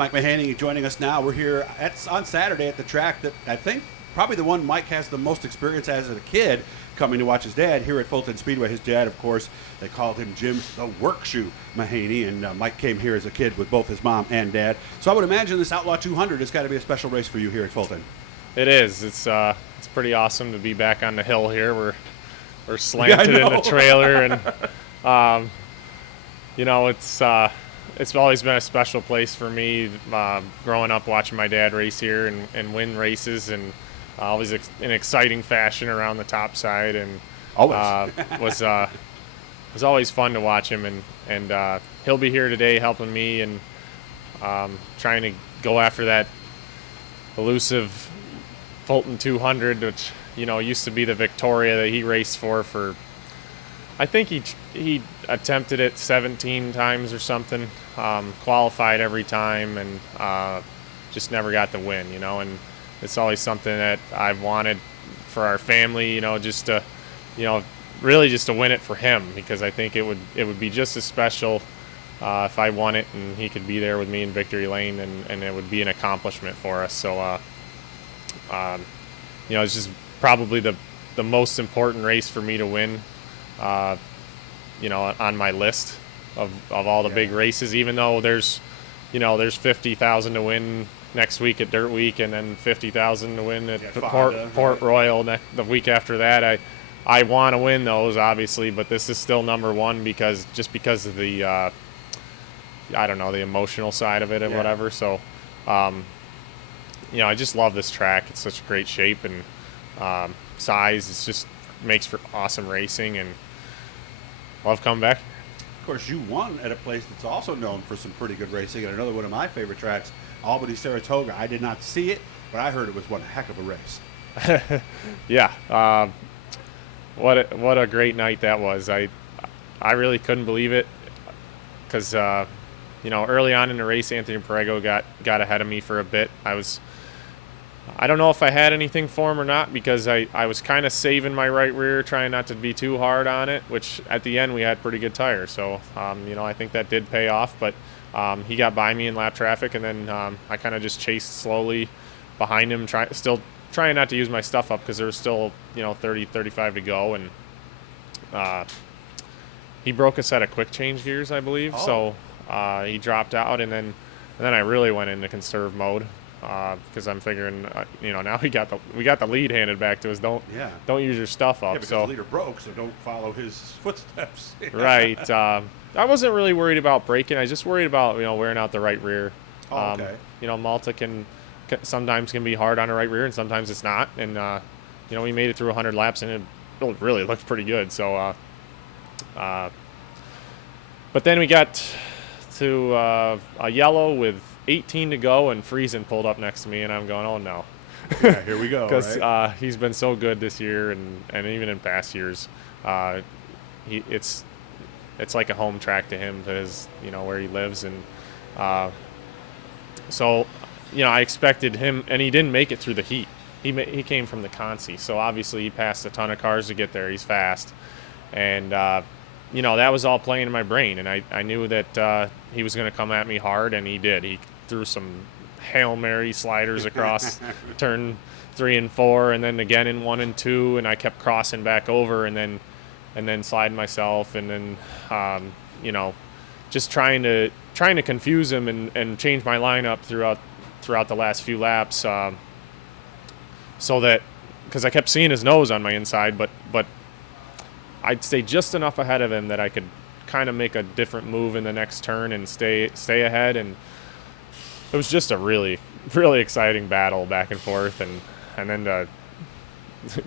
Mike Mahaney joining us now. We're here on Saturday at the track that I think probably the one Mike has the most experience as a kid coming to watch his dad here at Fulton Speedway. His dad, of course, they called him Jim the Work Shoe Mahaney, and Mike came here as a kid with both his mom and dad. So I would imagine this Outlaw 200 has got to be a special race for you here at Fulton. It is. It's pretty awesome to be back on the hill here. We're slanted in the trailer, and it's always been a special place for me. Growing up, watching my dad race here and win races, and always in exciting fashion around the top side, and always was always fun to watch him. And he'll be here today helping me and trying to go after that elusive Fulton 200, which used to be the Victoria that he raced for. I think he attempted it 17 times or something, qualified every time, and just never got the win. And it's always something that I've wanted for our family. Just to, really just to win it for him, because I think it would be just as special if I won it and he could be there with me in victory lane, and it would be an accomplishment for us. So. It's just probably the most important race for me to win, on my list of all the big races, even though there's 50,000 to win next week at Dirt Week, and then 50,000 to win at Port Royal the week after that. I want to win those, obviously, but this is still number one because of the, the emotional side of it and whatever. So, I just love this track. It's such great shape and size. It just makes for awesome racing, and love coming back. Of course, you won at a place that's also known for some pretty good racing, and another one of my favorite tracks, Albany, Saratoga. I did not see it, but I heard it was one heck of a race. Yeah. What a great night that was. I really couldn't believe it because, early on in the race, Anthony Perego got ahead of me for a bit. I don't know if I had anything for him or not, because I was kind of saving my right rear, trying not to be too hard on it, which at the end we had pretty good tires. So, I think that did pay off. But he got by me in lap traffic, and then I kind of just chased slowly behind him, still trying not to use my stuff up because there was still, 30, 35 to go. And he broke a set of quick change gears, I believe. Oh. So he dropped out, and then I really went into conserve mode. Because I'm figuring, now we got the lead handed back to us. Don't use your stuff up. Yeah, because the leader broke, so don't follow his footsteps. Right. I wasn't really worried about braking. I was just worried about wearing out the right rear. Oh, okay. Malta sometimes can be hard on the right rear, and sometimes it's not. And we made it through 100 laps, and it really looked pretty good. So, but then we got to a yellow with 18 to go, and Friesen pulled up next to me, and I'm going, oh no. Yeah, here we go. Because right? He's been so good this year, and even in past years. It's like a home track to him, because where he lives, and so I expected him, and he didn't make it through the heat. He came from the Consi, so obviously he passed a ton of cars to get there. He's fast, and that was all playing in my brain, and I knew that he was going to come at me hard, and he did. He threw some Hail Mary sliders across turn 3 and 4, and then again in 1 and 2, and I kept crossing back over, and then sliding myself, and then just trying to confuse him and change my lineup throughout the last few laps, so that, because I kept seeing his nose on my inside, but I'd stay just enough ahead of him that I could kind of make a different move in the next turn and stay ahead. And it was just a really, really exciting battle back and forth. And then to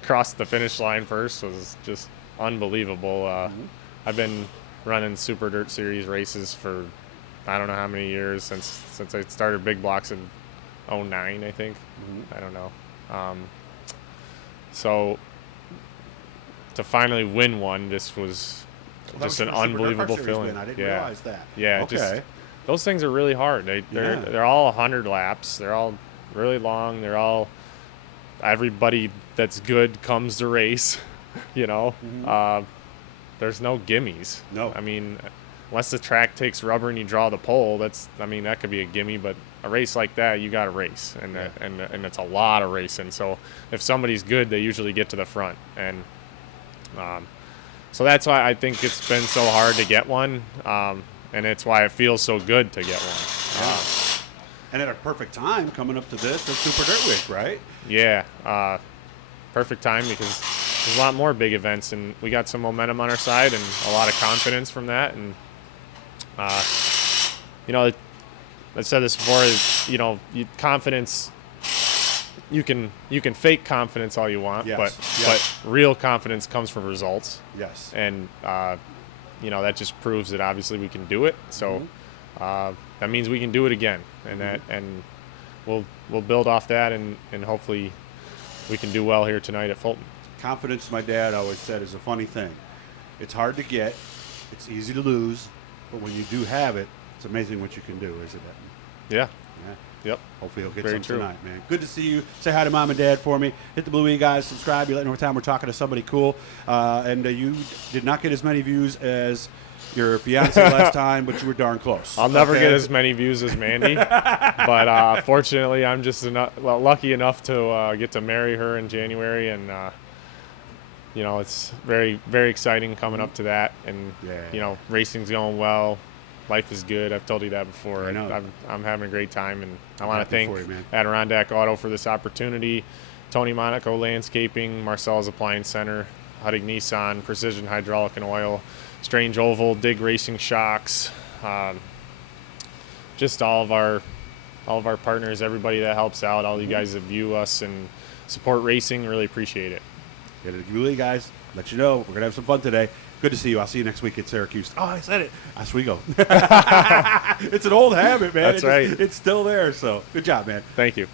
cross the finish line first was just unbelievable. I've been running Super Dirt Series races for I don't know how many years, since I started big blocks in 09, I think. I don't know. So to finally win one, this was just an unbelievable feeling. I didn't realize that. Yeah, okay. just those things are really hard. They're all 100 laps. They're all really long. They're all, everybody that's good comes to race. There's no gimmies. No. I mean, unless the track takes rubber and you draw the pole, that could be a gimme. But a race like that, you got to race, and and it's a lot of racing. So if somebody's good, they usually get to the front, and so that's why I think it's been so hard to get one, and it's why it feels so good to get one. Yeah. And at a perfect time coming up to this, it's Super Dirt Week, right? Yeah, perfect time because there's a lot more big events, and we got some momentum on our side and a lot of confidence from that. And I said this before. Confidence. You can fake confidence all you want, Yes. but real confidence comes from results. Yes. And that just proves that obviously we can do it. So that means we can do it again, and we'll build off that, and hopefully we can do well here tonight at Fulton. Confidence, my dad always said, is a funny thing. It's hard to get, it's easy to lose, but when you do have it, it's amazing what you can do, isn't it? Yeah. Yeah. Yep. Hopefully he'll get Very some true. tonight, man. Good to see you. Say hi to Mom and Dad for me. Hit the Blue E, guys. Subscribe. You let me know what time we're talking to somebody cool. And you did not get as many views as your fiance last time, but you were darn close. I'll never get as many views as Mandy, but fortunately, I'm just lucky enough to get to marry her in January, and it's very, very exciting coming up to that, and racing's going well. Life is good. I've told you that before. I know. I'm having a great time, and I want to happy thank for you, man. Adirondack Auto for this opportunity, Tony Monaco Landscaping, Marcel's Appliance Center, Huddig Nissan, Precision Hydraulic and Oil, Strange Oval, Dig Racing Shocks, just all of our partners, everybody that helps out, all you guys that view us and support racing, really appreciate it. Yeah, really, guys, let you know we're going to have some fun today. Good to see you. I'll see you next week at Syracuse. Oh, I said it. Oswego. It's an old habit, man. That's right. It's still there, so good job, man. Thank you.